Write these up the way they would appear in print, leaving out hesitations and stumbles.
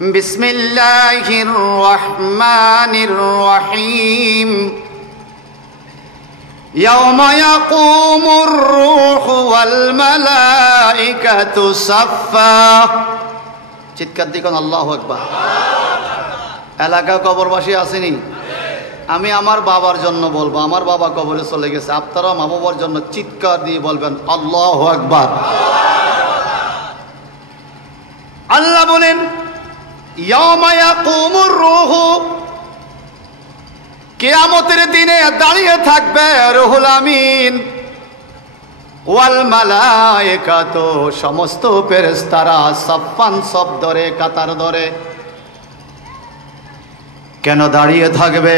বিসমিল্লাহির রহমানির রহিম। ইয়াওমা ইয়াকুমুর রূহু ওয়াল মালাইকাতু সাফফা। চিৎকার দিবেন আল্লাহু আকবার। এলাকা কবরবাসী আসেনি? আমি আমার বাবার জন্য বলবো, আমার বাবা কবরে চলে গেছে, আপনারাও মা বাবার জন্য চিৎকার দিয়ে বলবেন আল্লাহু আকবার। আল্লাহ বলেন ইয়াওমা ইয়াকুমুর রূহু, কিয়ামতের দিনে দাঁড়িয়ে থাকবে রুহুল আমিন, ওয়াল মালায়েকাতু, সমস্ত ফেরেশতারা সাফফান, সব ধরে, কাতার ধরে। কেন দাঁড়িয়ে থাকবে?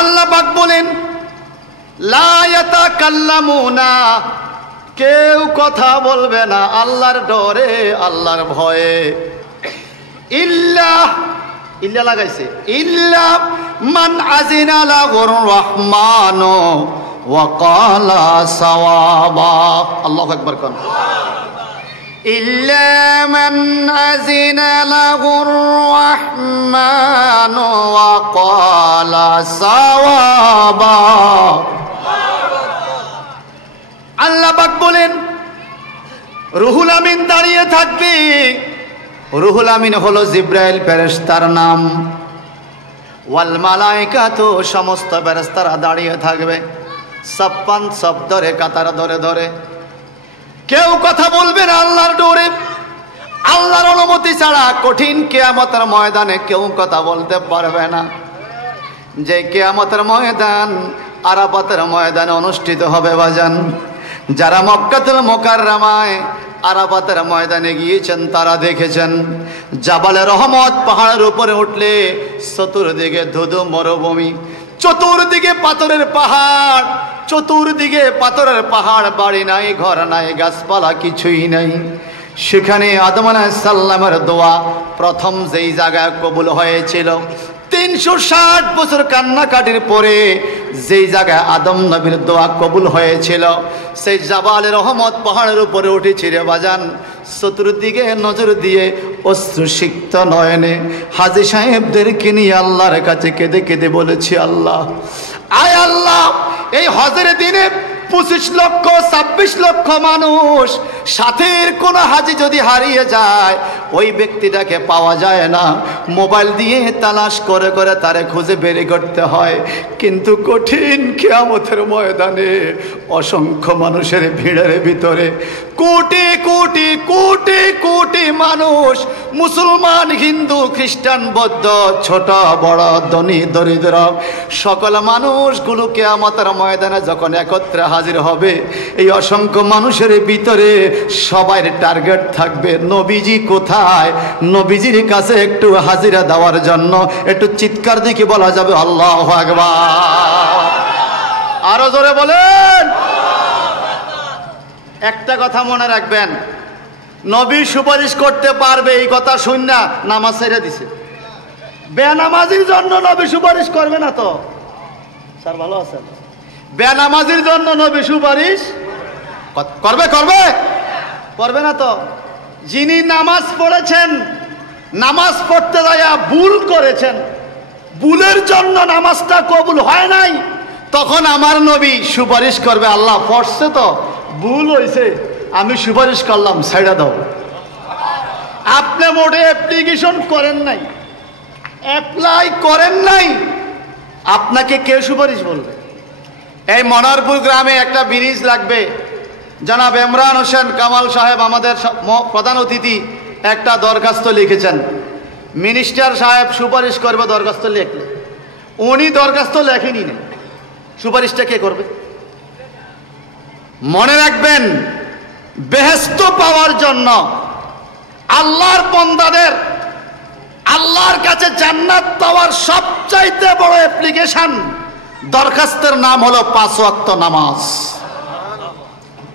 আল্লাহ পাক বলেন লা ইয়াতাকাল্লামুনা, কেউ কথা বলবে না আল্লাহর ডরে, আল্লাহর ভয়ে। ইল্লা, ইল্লা লাগাইছে, ইল্লা মান আযিনা লাহুর রহমানু ওয়া ক্বালা সাওয়াবা। আল্লাহু আকবার কোন। ইল্লা মান আযিনা লাহুর রহমানু ওয়া ক্বালা সাওয়াবা। আল্লাহ পাক বলেন রুহুল আমিন দাঁড়িয়ে থাকবে। রুহুল আমিন হলো জিব্রাইল ফেরেশতার নাম। ওয়াল মালায়েকাতু, সমস্ত ফেরেশতারা দাঁড়িয়ে থাকবে সাফফান, সব ধরে, কাতার ধরে ধরে। কেউ কথা বলবে না আল্লাহর ডরে, আল্লাহর অনুমতি ছাড়া। কঠিন কিয়ামতের ময়দানে কেউ কথা বলতে পারবে না। যে কিয়ামতের ময়দান আরাফাতের ময়দানে অনুষ্ঠিত হবে বাজান, যারা মক্কাতুল মুকাররমায় আরাফাতের ময়দানে গিয়েছেন তারা দেখেছেন জাবালে রহমত পাহাড়ের উপরে উঠলে চতুর্দিকে ধুধু মরুভূমি, চতুর্দিকে পাথরের পাহাড়, চতুর্দিকে পাথরের পাহাড়, বাড়ি নাই, ঘর নাই, গাছপালা কিছুই নাই। সেখানে আদম আলাইহিস সালামের দোয়া প্রথম যেই জায়গায় কবুল হয়েছিল, 360 বছর কান্নাকাটির পরে যেই জায়গায় আদম নবীর দোয়া কবুল হয়েছিল, সেই জাবালে রহমত পাহাড়ের উপরে উঠেছিল বাজান। চতুর্দিকে নজর দিয়ে অশ্রুসিক্ত নয়নে হাজী সাহেবদেরকে নিয়ে আল্লাহর কাছে কেঁদে কেঁদে বলেছি, আল্লাহ, আয় আল্লাহ, এই হজের দিনে 25 লক্ষ 26 লক্ষ মানুষ, সাথের কোন হাজি যদি হারিয়ে যায় ওই ব্যক্তিটাকে পাওয়া যায় না। মোবাইল দিয়ে তালাশ করে করে তারে খুঁজে বের করতে হয়। কিন্তু কঠিন কিয়ামতের ময়দানে অসংখ্য মানুষের ভিড়ের ভিতরে কোটি কোটি কোটি কোটি মানুষ, মুসলমান, হিন্দু, খ্রিস্টান, বৌদ্ধ, ছোট বড়, ধনী দরিদ্র, সকল মানুষগুলো কিয়ামতের ময়দানে যখন একত্রে হাজির হবে, এই অসংখ্য মানুষের ভিতরে সবার টার্গেট থাকবে নবীজি কোথায়। নবীজির কাছে একটু হাজিরা দেওয়ার জন্য একটু চিৎকার দিয়ে কি বলা যাবে আল্লাহু আকবার? আরো জোরে বলেন। একটা কথা মনে রাখবেন, নবী সুপারিশ করতে পারবে এই কথা শুননা নামাজ ছেড়ে দিছে। বেনামাজির জন্য নবী সুপারিশ করবে না তো? স্যার ভালো আছেন? বেনামাজির জন্য নবী সুপারিশ করবে? করবে? করবে না তো? যিনি নামাজ পড়েছেন, নামাজ পড়তে যাইয়া ভুল করেছেন, ভুলের জন্য নামাজটা কবুল হয় নাই, তখন আমার নবী সুপারিশ করবে, আল্লাহ পড়ছে তো, ভুল হয়েছে, আমি সুপারিশ করলাম, ছেড়ে দাও। আপনি মোটে অ্যাপ্লিকেশন করেন নাই, অ্যাপ্লাই করেন নাই, আপনাকে কে সুপারিশ বলবে? এই মনারপুর গ্রামে একটা ব্রিজ লাগবে, জনাব ইমরান হোসেন কামাল সাহেব আমাদের প্রধান অতিথি একটা দরখাস্ত লিখেছেন। মিনিস্টার সাহেব সুপারিশ করবে দরখাস্ত লিখলে, উনি দরখাস্ত লেখেনি না, সুপারিশটা কে করবে? মনে রাখবেন, বেহেশত পাওয়ার জন্য আল্লাহর বান্দাদের আল্লাহর কাছে জান্নাত পাওয়ার সবচাইতে বড় অ্যাপ্লিকেশন, দরখাস্তের নাম হলো 5 ওয়াক্ত নামাজ।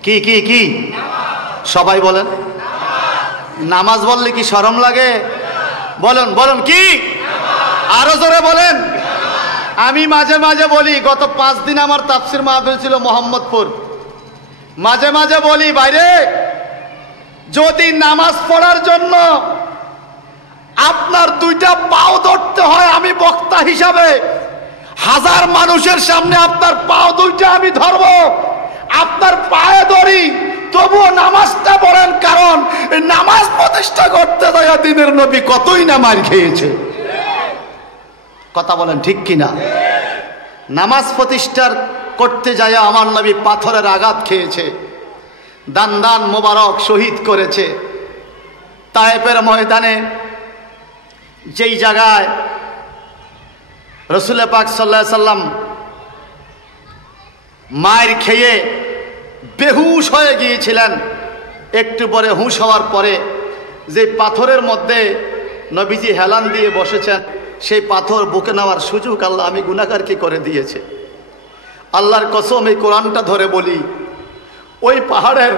কি কি কি? সবাই বলেন। নামাজ বললে কি শরম লাগে? বলেন বলেন কি? আরো জোরে বলেন। আমি মাঝে মাঝে বলি, গত 5 দিন আমার তাফসির মাহফিল ছিল মোহাম্মদপুর, মাঝে মাঝে বলি, বাইরে যদি নামাজ পড়ার জন্য আপনার দুইটা পাও ধরতে হয়। আমি বক্তা হিসাবে হাজার মানুষের সামনে আপনার পাও দুইটা আমি ধরব, আপনার পায়ে ধরি, তবুও নামাজটা পড়েন। কারণ নামাজ প্রতিষ্ঠা করতে যায় দিনের নবী কতই না মার খেয়েছে। কথা বলেন ঠিক কিনা? নামাজ প্রতিষ্ঠা করতে যায় আমার নবী পাথরের আঘাত খেয়েছে, দান দান মোবারক শহীদ করেছে। তায়েফের ময়দানে যেই জায়গায় রাসূল পাক সাল্লাল্লাহু আলাইহি সাল্লাম মার খেয়ে বেহুশ হয়ে গিয়েছিলেন, একটু পরে হুঁশ হওয়ার পরে যে পাথরের মধ্যে নবীজি হেলান দিয়ে বসেছেন, সেই পাথর বুকে নেওয়ার সুযোগ আল্লাহ আমি গুনাহগারকে করে দিয়েছে। আল্লাহর কসম, এই কোরআনটা ধরে বলি, ওই পাহাড়ের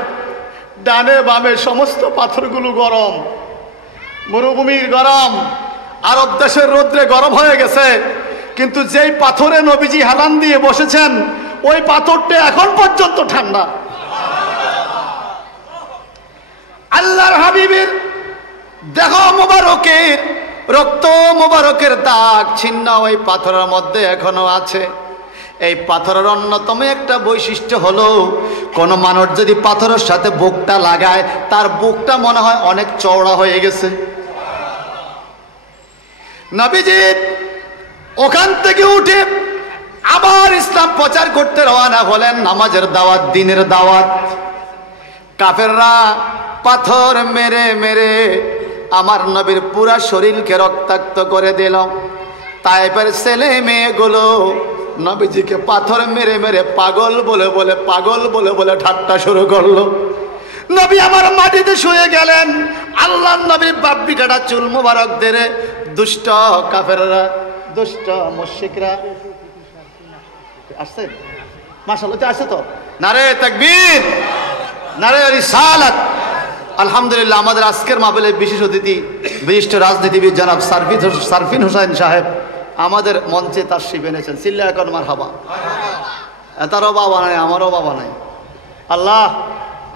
ডানে বামে সমস্ত পাথরগুলো গরম, মরুভূমির গরম, আরব দেশের রৌদ্রে গরম হয়ে গেছে, কিন্তু যেই পাথরে নবীজি হেলান দিয়ে বসেছেন ওই পাথরটা এখন পর্যন্ত ঠান্ডা। আল্লাহর হাবিবের দেহ মোবারকের, রক্ত মোবারকের দাগ চিহ্ন ওই পাথরের মধ্যে এখনো আছে। এই পাথরের অন্যতম একটা বৈশিষ্ট্য হলো, কোন মানুষ যদি পাথরের সাথে বুকটা লাগায় তার বুকটা মনে হয় অনেক চওড়া হয়ে গেছে। নবীজি ওখান থেকে উঠে আবার ইসলাম প্রচার করতে রওনা হলেন, নামাজের দাওয়াত, দিনের দাওয়াত। কাফেররা পাথর মেরে মেরে আমার নবীর পুরা শরীরকে রক্তাক্ত করে দিল। তায়েফের ছেলে মেয়েগুলো নবীজিকে পাথর মেরে মেরে পাগল বলে বলে, পাগল বলে বলে ঠাট্টা শুরু করলো। নবী আমার মাটিতে শুয়ে গেলেন। আল্লাহর নবীর বাপ্পি কাটা চুল মোবারক ধরে দুষ্ট কাফেররা, দুষ্ট মুশরিকরা আসছে, মাশাআল্লাহ আসছে তো, নারে তাকবীর, নারে রিসালাত। আলহামদুলিল্লাহ, আমাদের আজকের মাহফিলে বিশেষ অতিথি বিশিষ্ট রাজনীতিবিদ জনাব সারফিন হোসেন সাহেব আমাদের মঞ্চে তাশরিফ এনেছেন। চিল্লা এখন মারহাবা। তারও বাবা নাই, আমারও বাবা নাই। আল্লাহ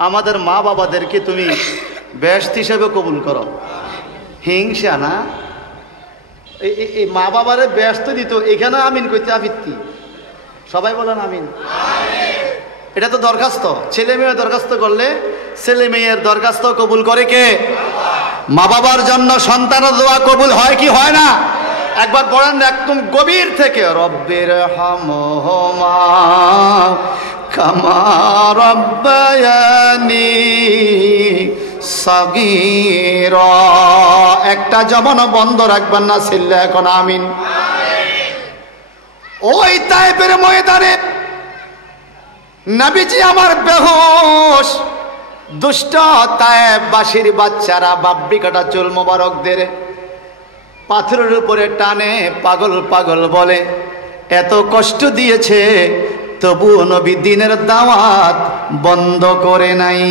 আমাদের মা বাবাদেরকে তুমি বেহেশত হিসেবে কবুল করো। হিংসা না, এই মা বাবারে বেহেশত দিত, এখানে আমিন কইতে আফিত্তি। সবাই বলেন আমিন। এটা তো দরখাস্ত, ছেলে মেয়ে দরখাস্ত করলে ছেলে মেয়ের দরখাস্ত কবুল করে কে? মা বাবার জন্য সন্তানের দোয়া কবুল হয় কি হয় না? একবার পড়েন একদম গভীর থেকে, রব্বির হামহুমা কামা রাব্বায়ানি সাগীরা। একটা জবান বন্ধ রাখবেন না, ছেলে এখন আমিন। ওই তায়েফের ময়দানে নবীজি আমার বেহুশ, দুষ্ট তায়েফবাসীর বাচ্চারা বাব্বি কাটা চুল মোবারকদের পাথরের উপরে টানে পাগল পাগল বলে। এত কষ্ট দিয়েছে তবুও নবী দিনের দাওয়াত বন্ধ করে নাই।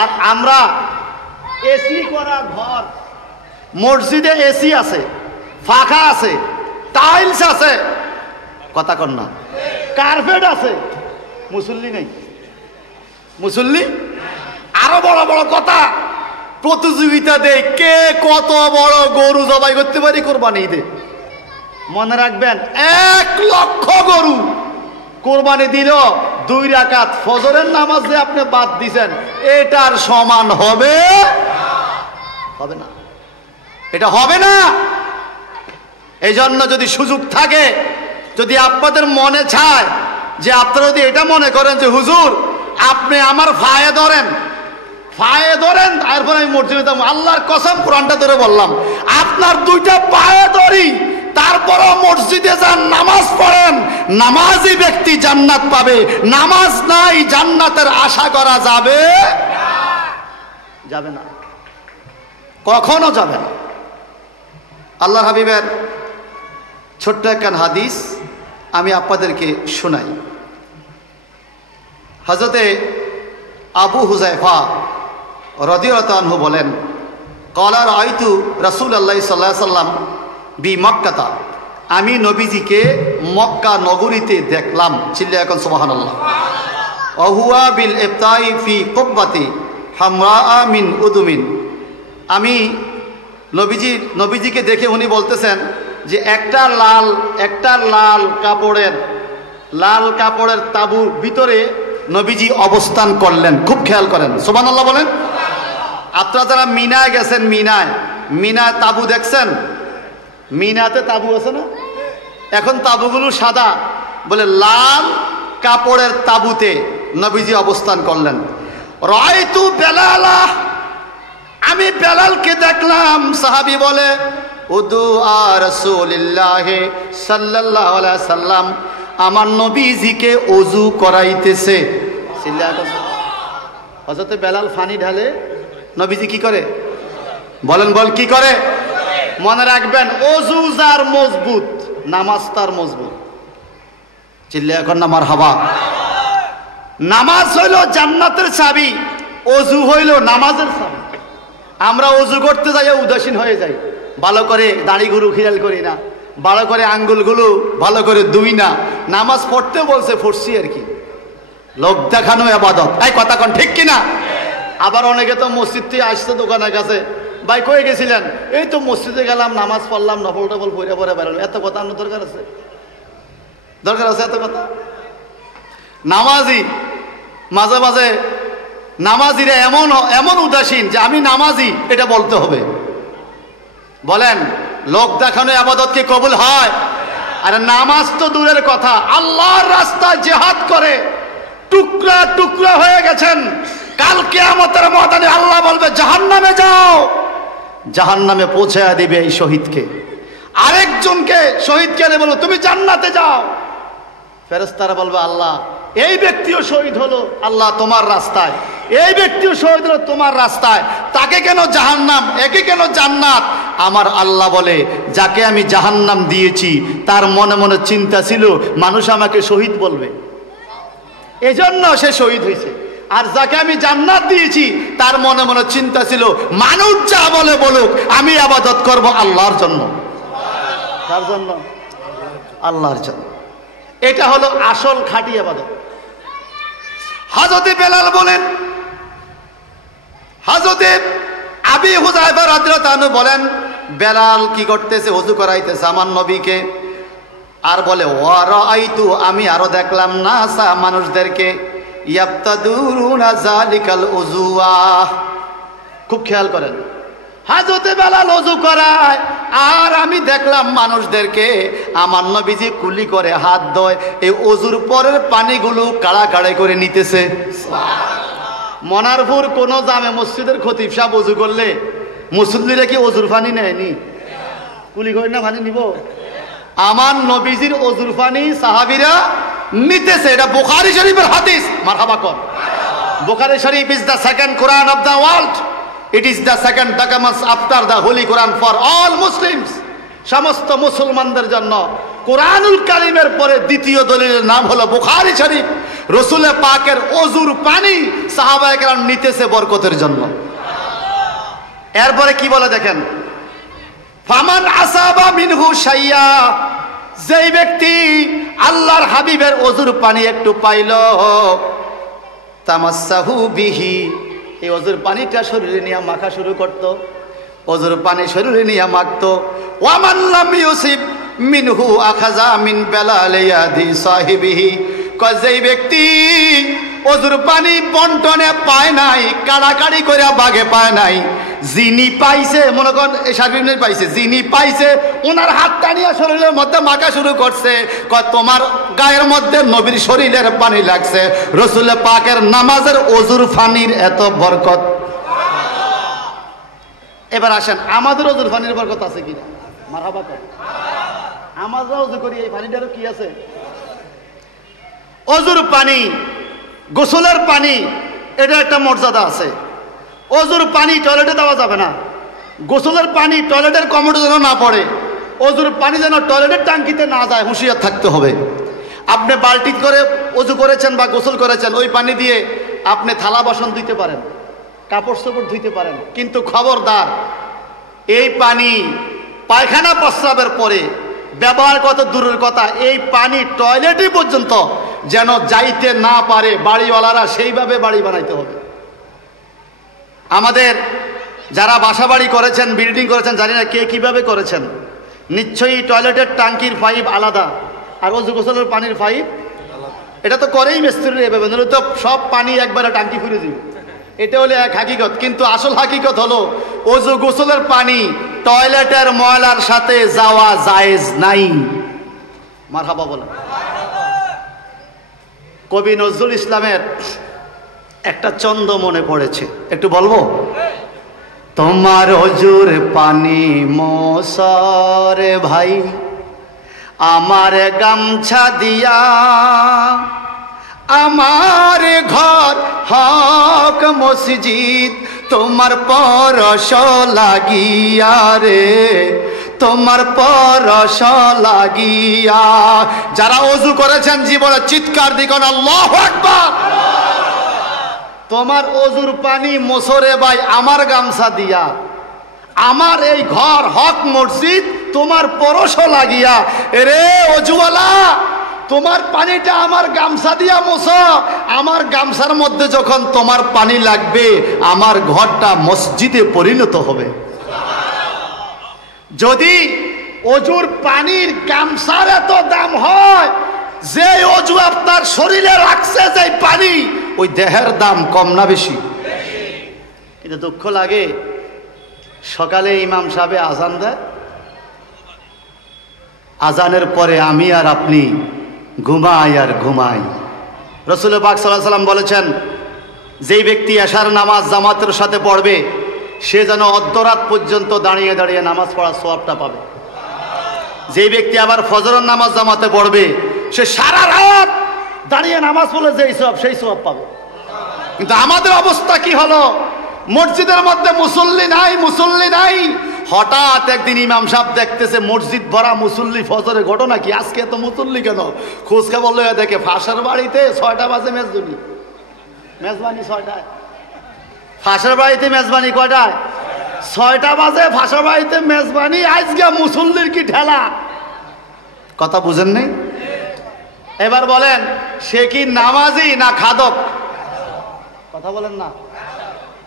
আর আমরা এসি করা ঘর, মসজিদে এসি আছে, ফাঁকা আছে, টাইলস আছে, কথা কন না, কার্পেট আছে, মুসল্লি নেই। মুসল্লি আরো বড় বড় কথা, প্রতিযোগিতা দেয় কে কত বড় গরু জবাই করতে পারি কোরবানি ঈদে। মনে রাখবেন 1 লক্ষ গরু কোরবানি দিল 2 রাকাত ফজরের নামাজ যে আপনি বাদ দিছেন, এটার সমান হবে? হবে না, এটা হবে না। এই জন্য যদি সুযোগ থাকে, যদি আপনাদের মনে চায় যে আপনারা যদি এটা মনে করেন যে হুজুর আপনি আমার ফায়ে ধরেন, ফায়ে ধরেন, তারপর আমি মসজিদে যাবো, আল্লাহর কসম কোরআনটা ধরে বললাম, আপনার 2টা পায়ে ধরি, তারপরও মসজিদে যান, নামাজ পড়েন, নামাজি ব্যক্তি জান্নাত পাবে। নামাজ নাই জান্নাতের আশা করা যাবে? যাবে না, কখনো যাবে না। আল্লাহর হাবিবের ছোট্ট একখান হাদিস আমি আপনাদেরকে শোনাই। হযরতে আবু হুযায়ফা রাদিয়াল্লাহু আনহু বলেন, ক্বালা রাআইতু রাসূলুল্লাহ সাল্লাল্লাহু আলাইহি ওয়াসাল্লাম বি মক্কাতা, আমি নবীজিকে মক্কা নগরীতে দেখলাম। চিল্লা এখন সুবহানাল্লাহ। ওয়া হুয়া বিল ইফতাই ফি কুব্বাতি হামরা মিন উদুমিন, আমি নবীজিকে দেখে উনি বলতেছেন যে একটা লাল কাপড়ের তাঁবুর ভিতরে নবীজি অবস্থান করলেন। খুব খেয়াল করেন, সুবহানাল্লাহ বলেন। আপনারা যারা মিনায় গেছেন, মিনায় তাঁবু দেখছেন? মিনাতে তাঁবু আছে না? এখন তাঁবুগুলো সাদা, বলে লাল কাপড়ের তাঁবুতে নবীজি অবস্থান করলেন। রায়তু বেলালা, আমি বেলালকে দেখলাম। সাহাবী বলে উদু রাসূলুল্লাহ সাল্লাল্লাহু আলাইহি সাল্লাম, আমার নবীজিকে ওযু করাইতেছে। হযরত বেলাল পানি ঢালে, নবীজি কি করে বলেন? কি করে? মনে রাখবেন, ওযু যার মজবুত, নামাজ তার মজবুত। চিল্লা এখন না মারহাবা। নামাজ হইল জান্নাতের চাবি, ওযু হইল নামাজের চাবি। আমরা ওযু করতে যাই উদাসীন হয়ে যাই, ভালো করে দাড়িগুলো খেয়াল করি না, ভালো করে আঙ্গুলগুলো ভালো করে দুই না। নামাজ পড়তে বলছে, পড়ছি আর কি, লোক দেখানো ইবাদত। এই কথা কোন ঠিক কিনা? আবার অনেকে তো মসজিদ থেকে আসছে দোকানের কাছে, ভাই কই গেছিলেন? এই তো মসজিদে গেলাম, নামাজ পড়লাম, নফল টফল পড়ে বেরোলাম। এত কথা আমার দরকার আছে? এত কথা? নামাজি মাঝে মাঝে নামাজিরা এমন উদাসীন যে আমি নামাজি এটা বলতে হবে। বলেন, লোক দেখানো ইবাদত কি কবুল হয়? আরে নামাজ তো দূরের কথা, আল্লাহর রাস্তায় জিহাদ করে টুকরা টুকরা হয়ে গেছেন। কাল কিয়ামতের ময়দানে আল্লাহ বলবে জাহান্নামে যাও, জাহান্নামে পৌঁছায়া দিবে এই শহীদকে। আরেকজনকে শহীদকে বলবো তুমি জান্নাতে যাও। ফেরেশতারা বলবে আল্লাহ এই ব্যক্তিও শহীদ হলো আল্লাহ তোমার রাস্তায়, এই ব্যক্তিও শহীদ হলো তোমার রাস্তায়, তাকে কেন জাহান্নাম, একে কেন জান্নাত? আমার আল্লাহ বলে যাকে আমি জাহান্নাম দিয়েছি তার মনে মনে চিন্তা ছিল মানুষ আমাকে শহীদ বলবে, এজন্য সে শহীদ হয়েছে। আর যাকে আমি জান্নাত দিয়েছি তার মনে মনে চিন্তা ছিল মানুষ যা বলে বলুক, আমি ইবাদত করব আল্লাহর জন্য। কার জন্য? আল্লাহর জন্য। এটা হলো আসল খাঁটি ইবাদত। হযরত বেলাল বলেন, হযরত আবি হুযায়ফা রাদিয়াল্লাহু আনহু বলেন, বেলাল কি করতেছে? ওযু করাইতেছে আমার নবীকে। আর বলে ওয়া রাআইতু, আমি আরো দেখলাম নাসা, মানুষদেরকে ইয়াবতাদুরুনা যালিকাল উযুয়া। খুব খেয়াল করেন, হযরত বেলাল ওযু করায় আর আমি দেখলাম মানুষদেরকে আমার নবীজি কুলি করে হাত ধোয়, এই ওযুর পরের পানিগুলো কাড়া করে নিতেছে। মনারপুর কোন জামে মসজিদের খতিব সাহেব ওযু করলে মুসল্লিরা কি ওযুর পানি নেয়নি? কুলি করে না পানি নিব? আমার নবীজির ওযুর পানি সাহাবীরা নিতেছে। এটা বুখারী শরীফের হাদিস। মারহাবা কর। Bukhari Sharif is the second Quran of the world. It is the second document after the Holy Quran for all Muslims. সমস্ত মুসলমানদের জন্য কোরআনুল কারীমের পরে দ্বিতীয় দলিলের নাম হলো বুখারী শরীফ। রাসূল পাকের ওযুর পানি সাহাবায়ে কেরাম নিতেছে বরকতের জন্য। এরপরে কি বলে দেখেন, ফামান আসাবা মিনহু শাইয়া, যেই ব্যক্তি আল্লাহর হাবিবের ওযুর পানি একটু পাইল, তামাসসাহু বিহি, এই ওযুর পানিটা শরীরে নিয়ে মাখা শুরু করতো, ওযুর পানি শরীরে নিয়ে মাখতো। ওয়ামান লাম ইউসিব মিনহু আখাযা মিন বেলালিয়াদি সাহিবিহি, যেই ব্যক্তি ওযুর পানি বন্টনে পায় নাই, কাড়াকাড়ি করে বাগে পায় নাই, যিনি পাইছে, মনে করেন এই সার্বিক পাইছে, যিনি পাইছে ওনার হাত টানিয়া শরীরের মধ্যে মাখা শুরু করছে, কয় তোমার গায়ের মধ্যে নবীর শরীরের পানি লাগছে, রাসূল পাকের নামাজের ওযুর পানির এত বরকত। এবার আসেন আমাদের ওযুর পানির বরকত আছে কিনা? মারহাবা কর। আমরা ওযু করি, এই পানিটারও কি আছে? ওযুর পানি, গোসলের পানি, এটা একটা মর্যাদা আছে। ওযুর পানি টয়লেটে দেওয়া যাবে না, গোসলের পানি টয়লেটের কমোডে যেন না পড়ে, ওযুর পানি যেন টয়লেটের ট্যাঙ্কিতে না যায়, হুঁশিয়ার থাকতে হবে। আপনি বালতি করে ওযু করেছেন বা গোসল করেছেন, ওই পানি দিয়ে আপনি থালা বাসন ধুইতে পারেন, কাপড় চোপড় ধুইতে পারেন, কিন্তু খবরদার এই পানি পায়খানা প্রস্রাবের পরে ব্যবহার কত দূরের কথা, এই পানি টয়লেটে পর্যন্ত যেন যাইতে না পারে, বাড়িওয়ালারা সেইভাবে বাড়ি বানাইতে হবে। আমাদের যারা বাসাবাড়ি করেছেন, বিল্ডিং করেছেন, জানি না কে কিভাবে করেছেন, নিশ্চয়ই টয়লেটের টাঙ্কির পাইপ আলাদা আর অজু গোসলের পানির পাইপ এটা তো করেই মিস্ত্রি এভাবে, নইলে তো সব পানি একবারে টাঙ্কি ফুরে দিবে। এটা হলো এক হাকিকত। কিন্তু আসল হাকিকত হলো অজু গোসলের পানি টয়লেটের ময়লার সাথে যাওয়া জায়েজ নাই। মারহাবা বলেন। কবি নজরুল ইসলামের একটা ছন্দ মনে পড়েছে, একটু বলবো? তোমার অজুর পানি মোসরে ভাই, আমার গামছা দিয়া, আমার ঘর হক মসজিদ, তোমার পরশ লাগিয়া রে, তোমার পরশ লাগিয়া। যারা অজু করেছেন জীবনে চিৎকার দিবেন আল্লাহু আকবার। তোমার অজুর পানি মোসরে ভাই আমার গামছা দিয়া, আমার এই ঘর হক মসজিদ, তোমার পরশ লাগিয়া। এরে অজুওয়ালা, তোমার পানিটা আমার গামছা দিয়া মোছো। আমার গামছার মধ্যে যখন তোমার পানি লাগবে, আমার ঘরটা মসজিদে পরিণত হবে। যদি অজুর পানির গামছার এত দাম হয়, যে অজু আপনার শরীরে রাখছে যে পানি, ওই দেহের দাম কম না বেশি? কিন্তু দুঃখ লাগে, সকালে ইমাম সাহেব আজান দেয়, আজানের পরে আমি আর আপনি ঘুমাই আর ঘুমাই। রাসূল পাক সাল্লাল্লাহু আলাইহি ওয়াসাল্লাম বলেছেন, যেই ব্যক্তি এশার নামাজ জামাতের সাথে পড়বে, সে যেন অর্ধরাত পর্যন্ত দাঁড়িয়ে দাঁড়িয়ে নামাজ পড়ার সওয়াবটা পাবে। যেই ব্যক্তি আবার ফজরের নামাজ জামাতে পড়বে, সে সারা রাত দাঁড়িয়ে নামাজ পড়লে যেই সওয়াব, সেই সওয়াব পাবে। কিন্তু আমাদের অবস্থা কি হলো? মসজিদের মধ্যে মুসল্লি নাই, মুসল্লি নাই। হঠাৎ একদিন ইমাম সাহেব দেখতেছে মসজিদ ভরা মুসল্লি, ফজরে ঘটনা কি, আজকে এত মুসল্লি কেন? খোঁজ খবর লইয়া দেখে ফাঁসের বাড়িতে 6টা বাজে মেজবানি, মেজবানি 6টায়। ফাঁসের বাড়িতে মেজবানি কয়টায়? 6টা বাজে ফাঁসের বাড়িতে মেজবানি। আজকে মুসল্লির কি ঠেলা, কথা বুঝেন নাই? এবার বলেন, সে কি নামাজি না খাদক? কথা বলেন না।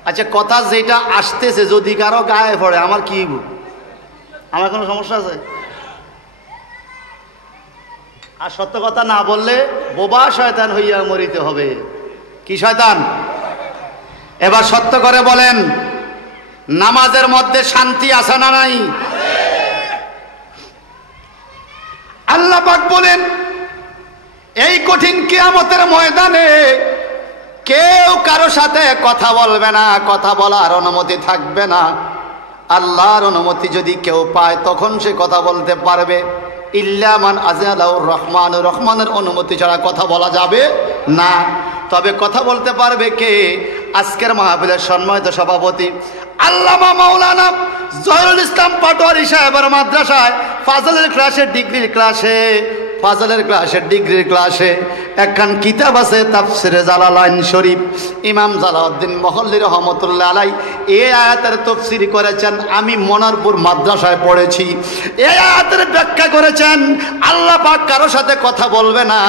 আচ্ছা, কথা যেটা আসতেছে যদি কারো গায়ে পড়ে, আমার কি, আমার কোনো সমস্যা আছে? আর সত্য কথা না বললে বোবা শয়তান হইয়া মরিতে হবে। কি শয়তান? এবার সত্য করে বলেন, নামাজের মধ্যে শান্তি আছে না নাই? আল্লাহ পাক বলেন, এই কঠিন কিয়ামতের ময়দানে কেউ কারো সাথে কথা বলবে না, কথা বলার অনুমতি থাকবে না। আল্লাহর অনুমতি যদি কেউ পায় তখন সে কথা বলতে পারবে। ইল্লা মান আযালাহুর রহমান, রহমানের অনুমতি ছাড়া কথা বলা যাবে না। তবে কথা বলতে পারবে কে? আজকের মাহফিলের সম্মানিত সভাপতি আল্লামা মাওলানা জহিরুল ইসলাম পাটোয়ারি সাহেবের মাদ্রাসায় ফাজলের ক্লাসে, ডিগ্রির ক্লাসে, ফাজলের ক্লাসে, ডিগ্রির ক্লাসে একখান কিতাব আছে তাফসিরে জালালাইন শরীফ। ইমাম জালাউদ্দিন মহল্লি রহমতুল্লাহ আলাই এই আয়াতের তাফসীর করেছেন। আমি মনারপুর মাদ্রাসায় পড়েছি। এই আয়াতের ব্যাখ্যা করেছেন, আল্লাহ পাক কারো সাথে কথা বলবে না।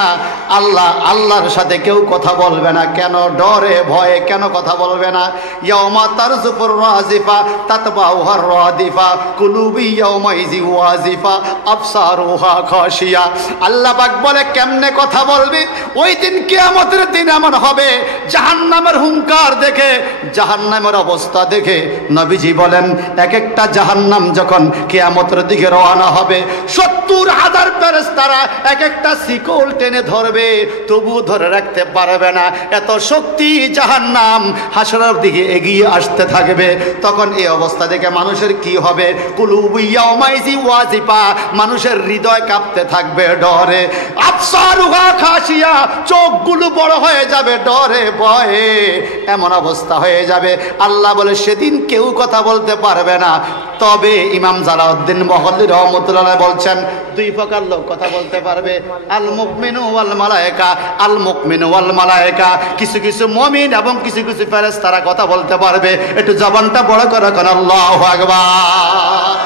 আল্লাহর সাথে কেউ কথা বলবে না। কেন? ডরে ভয়ে। কেন কথা বলবে না? ইয়াউমা তারজুফুর রাজিফা তাতবাউহার রাদিফা কুলুবি ইয়াউমাইজি ওয়াজিফা আবসারুহা খাশিয়া। আল্লাহ পাক বলে কেমনে কথা বলবি? ওই দিন কিয়ামতের দিন এমন হবে, জাহান্নামের হুঙ্কার দেখে, জাহান্নামের অবস্থা দেখে নবীজি বলেন, এক একটা জাহান্নাম যখন কিয়ামতের দিকে রওনা হবে, 70,000 ফেরেশতারা এক একটা শিকল টেনে ধরবে, তবুও ধরে রাখতে পারবে না। এত শক্তি জাহান্নাম হাসরের দিকে এগিয়ে আসতে থাকবে। তখন এই অবস্থা দেখে মানুষের কি হবে? কুলুবু ইয়াউমাইজি ওয়াজিফা, মানুষের হৃদয় কাঁপতে থাকবে ডরে। আবসারুহা খাশিয়া, চোখগুলো বড় হয়ে যাবে ডরে ভয়ে। এমন অবস্থা হয়ে যাবে, আল্লাহ বলে সেদিন কেউ কথা বলতে পারবে না। তবে ইমাম জালাউদ্দিন মহল্লি রহমতুল্লাহ বলছেন, 2 প্রকার লোক কথা বলতে পারবে, আল মুমিনু ওয়াল মালায়েকা। আল মুমিনু ওয়াল মালায়েকা, কিছু কিছু মুমিন এবং কিছু কিছু ফেরেশতারা কথা বলতে পারবে। একটু জবানটা বড় করে কোন আল্লাহু আকবার।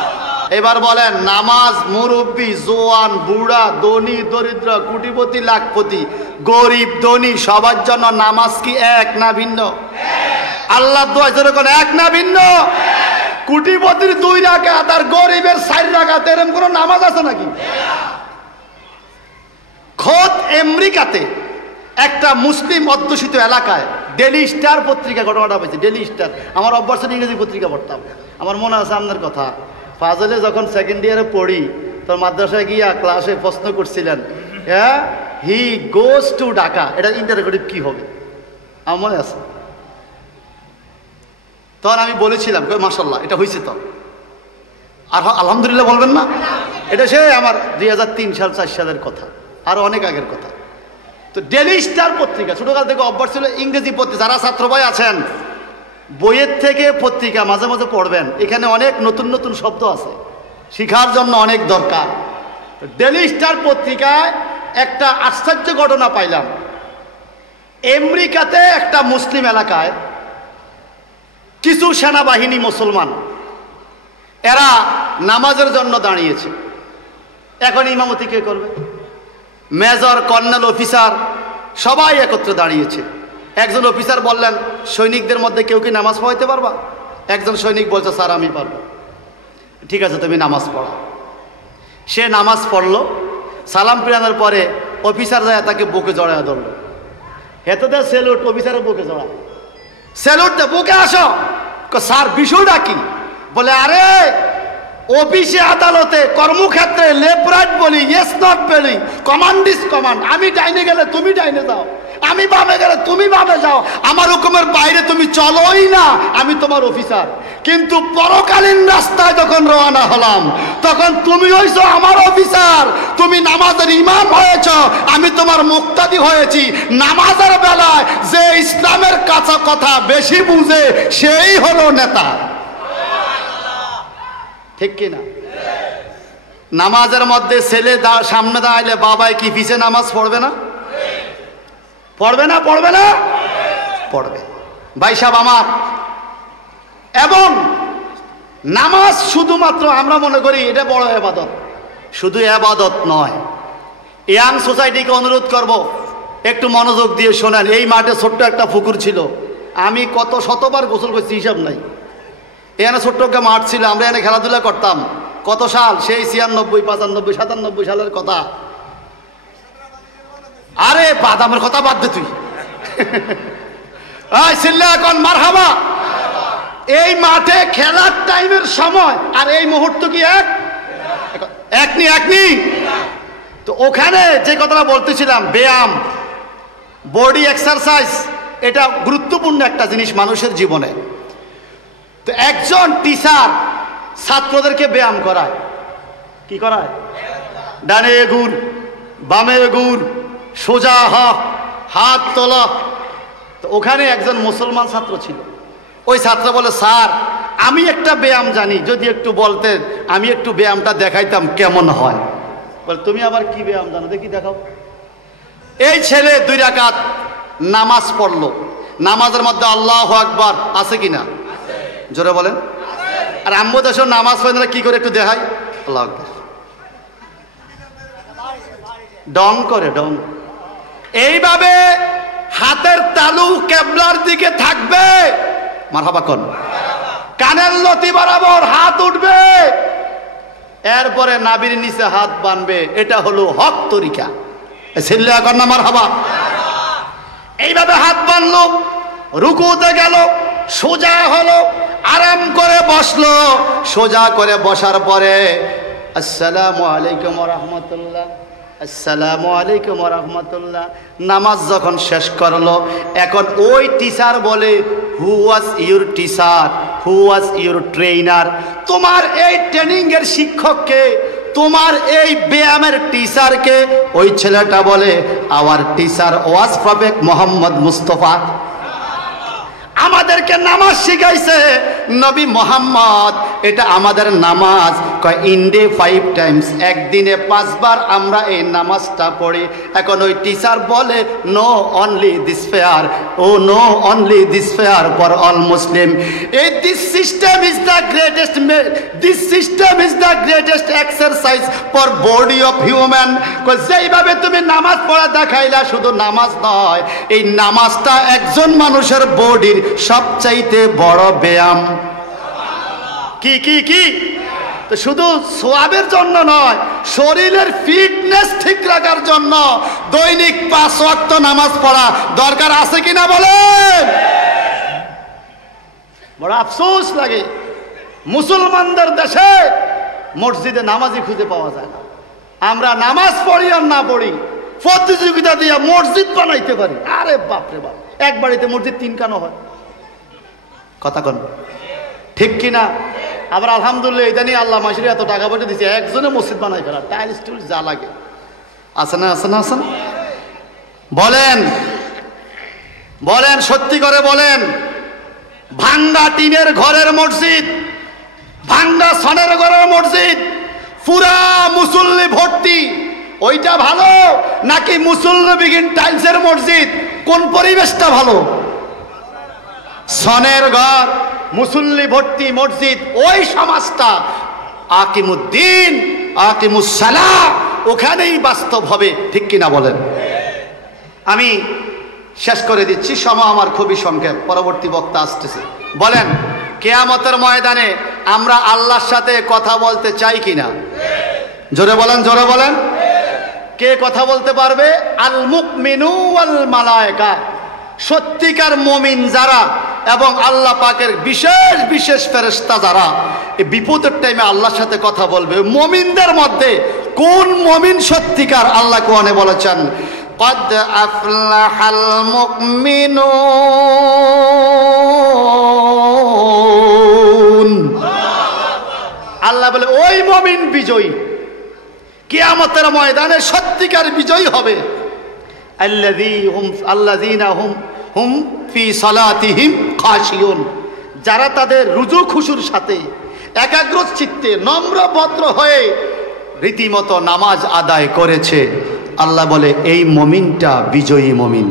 এবার বলেন, নামাজ মুরব্বী, জোয়ান, বুড়া, ধনী দরিদ্র, কোটিপতি লাখপতি, গরিব ধনী, সবার জন্য নামাজ কি এক না ভিন্ন? আল্লাহ দোয়া যেরকম এক না ভিন্ন? কোটিপতির 2 রাকাত আর গরিবের 4 রাকাত, এরকম কোন নামাজ আছে নাকি? খোদ আমেরিকাতে একটা মুসলিম অধ্যুষিত এলাকায় ডেলি স্টার পত্রিকা ঘটনাটা হয়েছে। ডেলি স্টার, আমার অভ্যাস ইংরেজি পত্রিকা পড়তাম। আমার মনে আছে আপনার কথা, ফাজলে যখন সেকেন্ড ইয়ারে পড়ি তোর মাদ্রাসায় গিয়া ক্লাসে প্রশ্ন করছিলেন, হ্যাঁ হি গোজ টু ঢাকা, এটা ইন্টারোগেটিভ কি হবে আমার মনে আছে। তখন আমি বলেছিলাম মাশাআল্লাহ এটা হয়েছে। তো আর আলহামদুলিল্লাহ বলবেন না? এটা সে আমার 2003 সাল 4 সালের কথা, আরো অনেক আগের কথা। তো ডেলি স্টার পত্রিকা ছোটকাল থেকে অভ্যাস ছিল ইংরেজি পত্রিকা। যারা ছাত্র ভাই আছেন বইয়ের থেকে পত্রিকা মাঝে মাঝে পড়বেন, এখানে অনেক নতুন নতুন শব্দ আছে, শিখার জন্য অনেক দরকার। ডেলি স্টার পত্রিকায় একটা আশ্চর্য ঘটনা পাইলাম। আমেরিকাতে একটা মুসলিম এলাকায় কিছু সেনাবাহিনী মুসলমান এরা নামাজের জন্য দাঁড়িয়েছে। এখন ইমামতি কে করবে? মেজর, কর্নেল, অফিসার সবাই একত্রে দাঁড়িয়েছে। একজন অফিসার বললেন, সৈনিকদের মধ্যে কেউ কি নামাজ পড়াইতে পারবা? একজন সৈনিক বলছে, স্যার আমি পারবো। ঠিক আছে, তুমি নামাজ পড়া। সে নামাজ পড়লো। সালাম ফিরানোর পরে অফিসার যায় তাকে বুকে জড়ায় ধরলো। হেতে দেয় সেলুট, অফিসারের বুকে জড়া। সেলুট দে, বুকে আসো। স্যার বিষয়টা কি? বলে, আরে অফিসে, আদালতে, কর্মক্ষেত্রে লেফট রাইট বলি, ইয়েস নট বলি, কমান্ড ইজ কমান্ড। আমি ডাইনে গেলে তুমি ডাইনে যাও, আমি বামে গেলে তুমি বামে যাও, আমার হুকুমের বাইরে তুমি চলোই না, আমি তোমার অফিসার। কিন্তু পরকালীন রাস্তায় যখন রওনা হলাম তখন তুমি হইছো আমার অফিসার, তুমি নামাজের ইমাম হয়েছ, আমি তোমার মুক্তাদি হয়েছি। নামাজের বেলায় যে ইসলামের কাছে কথা বেশি বুঝে সেই হলো নেতা। ঠিক কিনা? নামাজের মধ্যে ছেলে সামনে দাঁড়াইলে বাবাই কি পিছে নামাজ পড়বে না? পড়বে না? পড়বে না? পড়বে। ভাই সাহেব আমার, এবং নামাজ শুধুমাত্র আমরা মনে করি এটা বড় ইবাদত, শুধু ইবাদত নয়। ইয়াং সোসাইটিকে অনুরোধ করব একটু মনোযোগ দিয়ে শোনেন। এই মাঠে ছোট্ট একটা পুকুর ছিল, আমি কত শতবার গোসল করছি হিসাব নাই। এখানে ছোট্ট একটা মাঠ ছিল, আমরা এখানে খেলাধুলা করতাম। কত সাল? সেই 96, 95, 97 সালের কথা। আরে বাদামের কথা বাদ দে তুই। এখন মারহাবা। এই মাঠে খেলার টাইমের সময় আর এই মুহূর্ত কি একনি? তো ওখানে যে কথাটা বলতেছিলাম, ব্যায়াম, বডি এক্সারসাইজ, এটা গুরুত্বপূর্ণ একটা জিনিস মানুষের জীবনে। তো একজন টিচার ছাত্রদেরকে ব্যায়াম করায়। কি করায়? ডানে এগুন, বামে এগুন, সোজা হাত তোলা। তো ওখানে একজন মুসলমান ছাত্র ছিল। ওই ছাত্র বলে, স্যার আমি একটা ব্যায়াম জানি, যদি একটু বলতেন আমি একটু ব্যায়ামটা দেখাইতাম কেমন হয়। বলে, তুমি আবার কি ব্যায়াম জানো, দেখি দেখাও। এই ছেলে 2 রাকাত নামাজ পড়লো। নামাজের মধ্যে আল্লাহু আকবার আছে কিনা? জোরে বলেন। আর আম্মু দেশের নামাজ পড়ে না কি করে একটু দেখাই? আল্লাহু আকবার, ডং করে, ডং। এইভাবে হাতের তালু কেবলার দিকে থাকবে, মারহাবা কোন, কানের লতি বরাবর হাত উঠবে, এরপরে নাভির নিচে হাত বানবে। এটা হলো হক তরিকা। ছেলে কর না মারহাবা। এইভাবে হাত বানলো, রুকুতে গেল, সোজা হলো, আরাম করে বসলো। সোজা করে বসার পরে আসসালামু আলাইকুম ওয়া রাহমাতুল্লাহ, আসসালামু আলাইকুম ওয়া রাহমাতুল্লাহ। নামাজ যখন শেষ করলো, এখন ওই টিচার বলে, who was your teacher, who was your trainer? তোমার এই ট্রেনিং এর শিক্ষককে, তোমার এই ব্যায়ামের টিচারকে? ওই ছেলেটা বলে, our teacher was prophet Mohammad Mustafa. আমাদেরকে নামাজ শিখাইছে নবী মোহাম্মদ, এটা আমাদের নামাজ। ইন ডে 5 টাইমস, একদিনে 5 বার আমরা এই নামাজটা পড়ি। এখন ওই টিচার বলে নো অনলি দিস ফেয়ার, ও no only this fair for all Muslim. এই this system is the greatest, this system is the greatest exercise for body of human. যেইভাবে তুমি নামাজ পড়া দেখাইলা, শুধু নামাজ নয়, এই নামাজটা একজন মানুষের বডির সবচাইতে বড় ব্যায়াম। কি কি কি? তো শুধু সোয়াবের জন্য নয়, শরীরের ফিটনেস ঠিক রাখার জন্য দৈনিক 5 ওয়াক্ত নামাজ পড়া দরকার আছে কিনা বলেন? বড় আফসোস লাগে, মুসলমানদের দেশে মসজিদে নামাজই খুঁজে পাওয়া যায় না। আমরা নামাজ পড়ি আর না পড়ি, প্রতিযোগিতা দিয়ে মসজিদ বানাইতে পারি। আরে বাপরে বাপ, এক বাড়িতে মসজিদ 3 কেন হয়? কথা কন ঠিক কিনা? আবার আলহামদুলিল্লাহ এটা নিয়ে আল্লাহ মাসির এত টাকা পয়সা দিচ্ছে, একজনে মসজিদ বানাই ফেলা, টাইলস টুইলস যা লাগে আছে না, আছে না, আছে না? বলেন বলেন, সত্যি করে বলেন, ভাঙ্গা টিনের ঘরের মসজিদ, ভাঙ্গা সনের ঘরের মসজিদ, পুরা মুসল্লি ভর্তি, ওইটা ভালো নাকি মুসল্লি বিহীন টাইলসের মসজিদ? কোন পরিবেশটা ভালো? সনের ঘর, মুসল্লি ভর্তি মসজিদ, ওই সমাজটা আকিমুদ্দিন আকিমুসসালাহ, ওখানেই বাস্তব হবে। ঠিক কিনা বলেন? আমি শেষ করে দিচ্ছি, সময় আমার খুবই সংক্ষেপ, পরবর্তী বক্তা আসতেছে। বলেন, কিয়ামতের ময়দানে আমরা আল্লাহর সাথে কথা বলতে চাই কিনা? জোরে বলেন, জোরে বলেন। কে কথা বলতে পারবে? আল মুমিনু ওয়াল মালায়েকা, সত্যিকার মুমিন যারা এবং আল্লাহ পাকের বিশেষ বিশেষ ফেরেশতা যারা, এই বিপদের টাইমে আল্লাহর সাথে কথা বলবে। মুমিনদের মধ্যে কোন মুমিন সত্যিকার? আল্লাহ কোরআনে বলেছেন, قد أفلح المؤمنون, আল্লাহ বলে ওই মুমিন বিজয়ী, কিয়ামতের ময়দানে সত্যিকার বিজয়ী হবে। আল্লাযীনা হুম ফি সালাতিহিম খাশিয়ুন, যারা তাদের রুজু খুশুর সাথে একাগ্র চিত্তে নম্র ভদ্র হয়ে রীতিমতো নামাজ আদায় করেছে। আল্লাহ বলে এই মুমিনটা বিজয়ী মুমিন।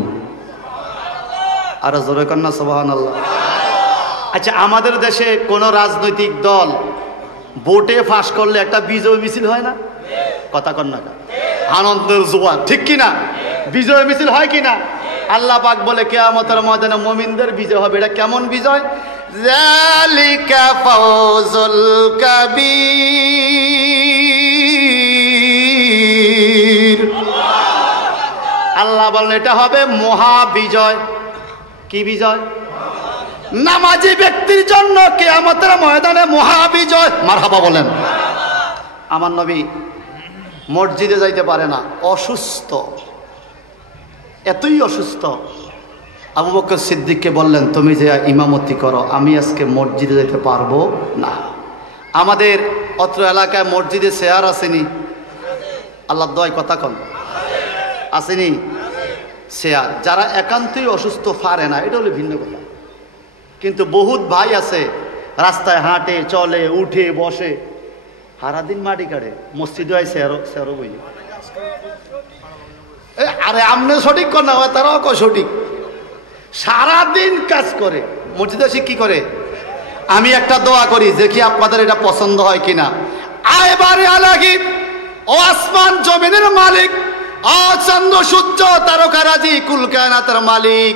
আর জোরে কন্যা সুবহানাল্লাহ। আচ্ছা, আমাদের দেশে কোন রাজনৈতিক দল ভোটে পাস করলে একটা বিজয় মিছিল হয় না? কথা কন্যা, আনন্দের জোয়ার, ঠিক কিনা? বিজয় মিছিল হয় কিনা? আল্লাহ পাক বলে কিয়ামতের ময়দানে মুমিনদের বিজয় হবে। এটা কেমন বিজয়? যালিকা ফাওজুল কাবীর। আল্লাহ বলেন এটা হবে মহা বিজয়। কি বিজয়? নামাজি ব্যক্তির জন্য কিয়ামতের ময়দানে মহা বিজয়। মারহাবা বলেন। আমার নবী মসজিদে যাইতে পারে না, অসুস্থ, এতই অসুস্থ। আবু বকর সিদ্দিককে বললেন, তুমি যে ইমামতি করো, আমি আজকে মসজিদে যেতে পারবো না। আমাদের অত্র এলাকায় মসজিদে চেয়ার আসেনি? আল্লাহ দয় কথা কন, আসেনি চেয়ার? যারা একান্তই অসুস্থ পারে না, এটা হলো ভিন্ন কথা। কিন্তু বহুত ভাই আছে রাস্তায় হাঁটে, চলে, উঠে, বসে, সারাদিন মাটি কাটে, মসজিদে হয় চেয়ারও বই। আরে আমনে সঠিক কর না, তারাও কয় সঠিক। সারাদিন কাজ করে, মসজিদে এসে কি করে? আমি একটা দোয়া করি, দেখি আপনাদের এটা পছন্দ হয় কিনা। আয়বারে আলাগি, ও আসমান জমিনের মালিক, ও চন্দ্র সূর্য তারকারাজি কুল কায়নাতের মালিক,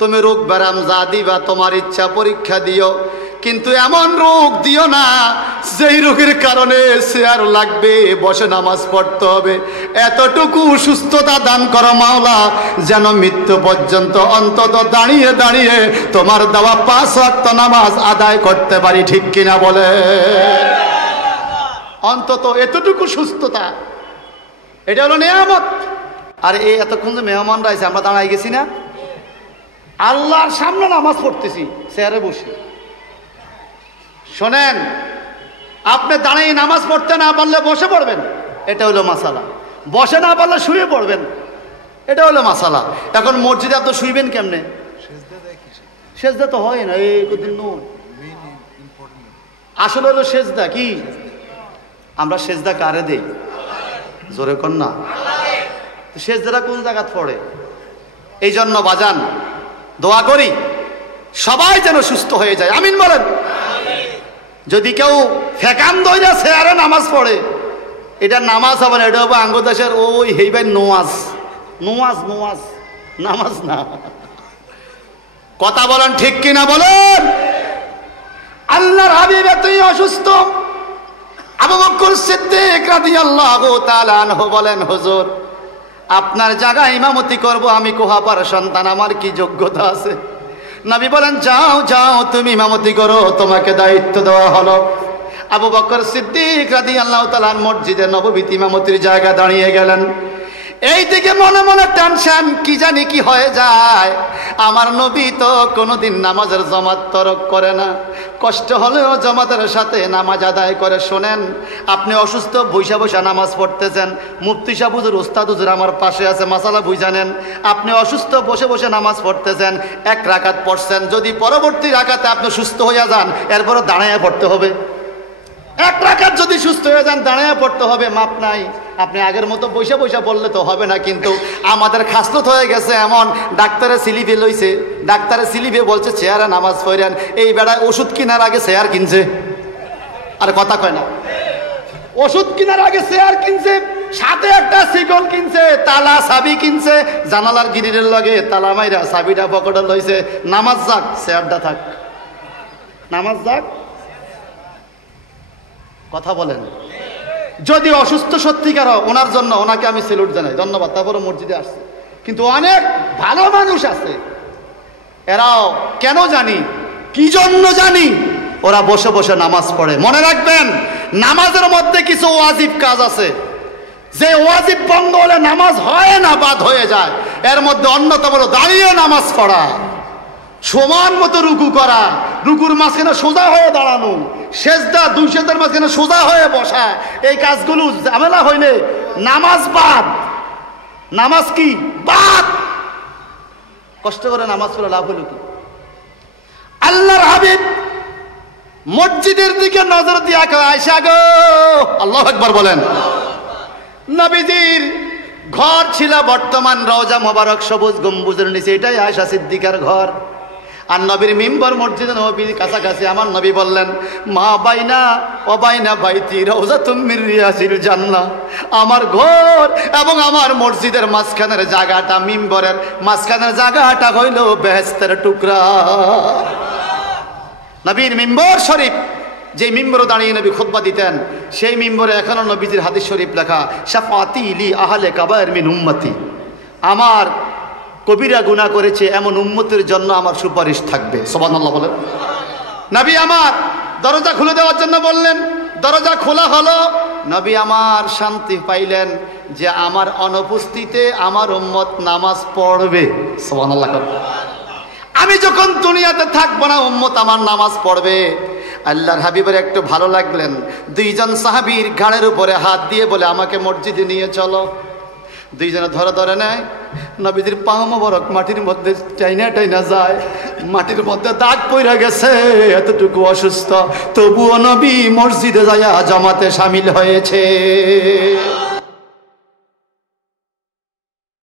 তুমি রোগ ব্যারাম যা দিবা তোমার ইচ্ছা পরীক্ষা দিও, কিন্তু এমন রোগ দিও না যেই রোগের কারণে চেয়ার লাগবে, বসে নামাজ পড়তে হবে। এতটুকু সুস্থতা দান করো মাওলা, যেন মৃত্যু পর্যন্ত অন্তত দাঁড়িয়ে দাঁড়িয়ে তোমার দেওয়া 5 ওয়াক্ত নামাজ আদায় করতে পারি। ঠিক কিনা বলে? অন্তত এতটুকু সুস্থতা, এটা হলো নিয়ামত। আর এই এতক্ষণ যে মেহমানরা আছে, আমরা দাঁড়াই গেছি না, আল্লাহর সামনে নামাজ পড়তেছি চেয়ারে বসে। শোনেন, আপনি দাঁড়িয়ে নামাজ পড়তে না পারলে বসে পড়বেন, এটা হলো মাসালা। বসে না পারলে শুয়ে পড়বেন, এটা হলো মাসালা। এখন মসজিদে আপনি শুইবেন কেমনে? সেজদা তো হয় না, এই কদিন নয়। আসলে হলো সেজদা কি? আমরা সেজদা কারে দেই? জোরে কর না। সেজদাটা কোন জায়গাত পড়ে? এই জন্য বাজান দোয়া করি সবাই যেন সুস্থ হয়ে যায়, আমিন বলেন। যদি কেউ ফেকান দইরা চেয়ারে নামাজ পড়ে, এটা নামাজ হবে না, এটা হবে আঙ্গদেশের ওই হেইবাই নোয়াজ। নোয়াজ নোয়াজ, নামাজ না। কথা বলেন ঠিক কিনা বলেন? আল্লাহর হাবিব এতই অসুস্থ, আবু বকর সিদ্দিক রাদিয়াল্লাহু তাআলা আনহু বলেন, হুজুর আপনার জায়গায় ইমামতি করব আমি, কোহাপার সন্তান, আমার কি যোগ্যতা আছে? নবী বলেন, যাও যাও তুমি ইমামতি করো, তোমাকে দায়িত্ব দেওয়া হলো। আবু বকর সিদ্দিক রাদিয়াল্লাহু তাআলা মসজিদে নববীতে ইমামতির জায়গা দাঁড়িয়ে গেলেন। এইদিকে মনে মনে টেনশন, কি জানি কি হয়ে যায়। আমার নবী তো কোনোদিন নামাজের জামাত তরক করে না, কষ্ট হলেও জামাতের সাথে নামাজ আদায় করে। শোনেন, আপনি অসুস্থ বৈশা বৈশা নামাজ পড়তেছেন, মুফতি সাহেব হুজুর, ওস্তাদ হুজুর আমার পাশে আছে, মাসালা বুঝানেন। আপনি অসুস্থ বসে বসে নামাজ পড়তেছেন, এক রাকাত পড়ছেন, যদি পরবর্তী রাকাতে আপনি সুস্থ হয়ে যান, এরপরে দাঁড়াইয়া পড়তে হবে। এক রাকাত যদি সুস্থ হয়ে যান, দাঁড়াইয়া পড়তে হবে, মাপ নাই। আপনি আগের মতো বৈশা বৈশা বললে তো হবে না। কিন্তু আমাদের খাসলত হয়ে গেছে এমন, ডাক্তারে সিলিপে লইছে, ডাক্তারে সিলিপে বলছে চেয়ারে নামাজ পড়েন, এই বেড়ায় ওষুধ কেনার আগে চেয়ার কিনছে। আর কথা কয় না, ওষুধ কেনার আগে চেয়ার কিনছে, সাথে একটা শিকল কিনছে, তালা চাবি কিনছে, জানালার গিরিরের লগে তালা মাইরা চাবিটা পকেটে লইছে। নামাজ যাক, চেয়ারটা থাক, নামাজ যাক। কথা বলেন। যদি অসুস্থ সত্যিকার ওনার জন্য ওনাকে আমি সেলুট জানাই, ধন্যবাদ, তারপরে মসজিদে আসছে। কিন্তু অনেক ভালো মানুষ আছে, এরাও কেন জানি, কি জন্য জানি, ওরা বসে বসে নামাজ পড়ে। মনে রাখবেন, নামাজের মধ্যে কিছু ওয়াজিব কাজ আছে, যে ওয়াজিব বন্ধ হলে নামাজ হয় না, বাদ হয়ে যায়। এর মধ্যে অন্যতম হলো দাঁড়িয়ে নামাজ পড়া, সমান মতো রুকু করা, রুকুর মাঝখানে সোজা হয়ে দাঁড়ানো, সেজদা দুই সেজদার মাঝখানে সোজা হয়ে বসা। এই কাজগুলো ঝামেলা হইলে নামাজ বাদ। নামাজ কি বাদ? কষ্ট করে নামাজ পড়ে লাভ হইল কি? আল্লাহর হাবিব মসজিদের দিকে নজর দিয়া আয়েশা গো, আল্লাহু আকবার বলেন। নবীজির ঘর ছিল বর্তমান রওজা মোবারক সবুজ গম্বুজের নিচে, এটাই আয়েশা সিদ্দিকার ঘর। আর নবীর মিম্বর মসজিদে নবীর কাছাকাছি। আমার নবী বললেন, মা বাইনা ও বাইনা বাইতি রাউযাতুম মির রিয়াজিল জান্নাহ, আমার ঘর এবং আমার মসজিদের মাঝখানের জায়গাটা, মিম্বরের মাঝখানের জায়গাটা হইল বেহেশতের টুকরা। নবীর মিম্বর শরীফ, যে মিম্বরে দাঁড়িয়ে নবী খুতবা দিতেন, সেই মিম্বরে এখনো নবীজির হাদিস শরীফ লেখা, শাফাতি লি আহলে কাবায়ের মিন উম্মতি, আমার কবিরা গুনাহ করেছে এমন উম্মতের জন্য আমার সুপারিশ থাকবে। সুবহানাল্লাহ বলেন। নবী আমার দরজা খুলে দেওয়ার জন্য বললেন, দরজা খোলা হলো। নবী আমার শান্তি পাইলেন যে আমার অনুপস্থিতিতে আমার উম্মত নামাজ পড়বে। সুবহানাল্লাহ। আমি যখন দুনিয়াতে থাকবো না, উম্মত আমার নামাজ পড়বে। আল্লাহর হাবিবের একটু ভালো লাগলেন, দুইজন সাহাবীর ঘাড়ের উপরে হাত দিয়ে বলে, আমাকে মসজিদে নিয়ে চলো। দুইজনে ধরে ধরে নেয়, নবীজির পা মোবারক মাটির মধ্যে টাইনা যায়, মাটির মধ্যে দাগ পড়ে গেছে, এতটুকু অসুস্থ, তবুও নবী মসজিদে যাইয়া জামাতে শামিল হয়েছে।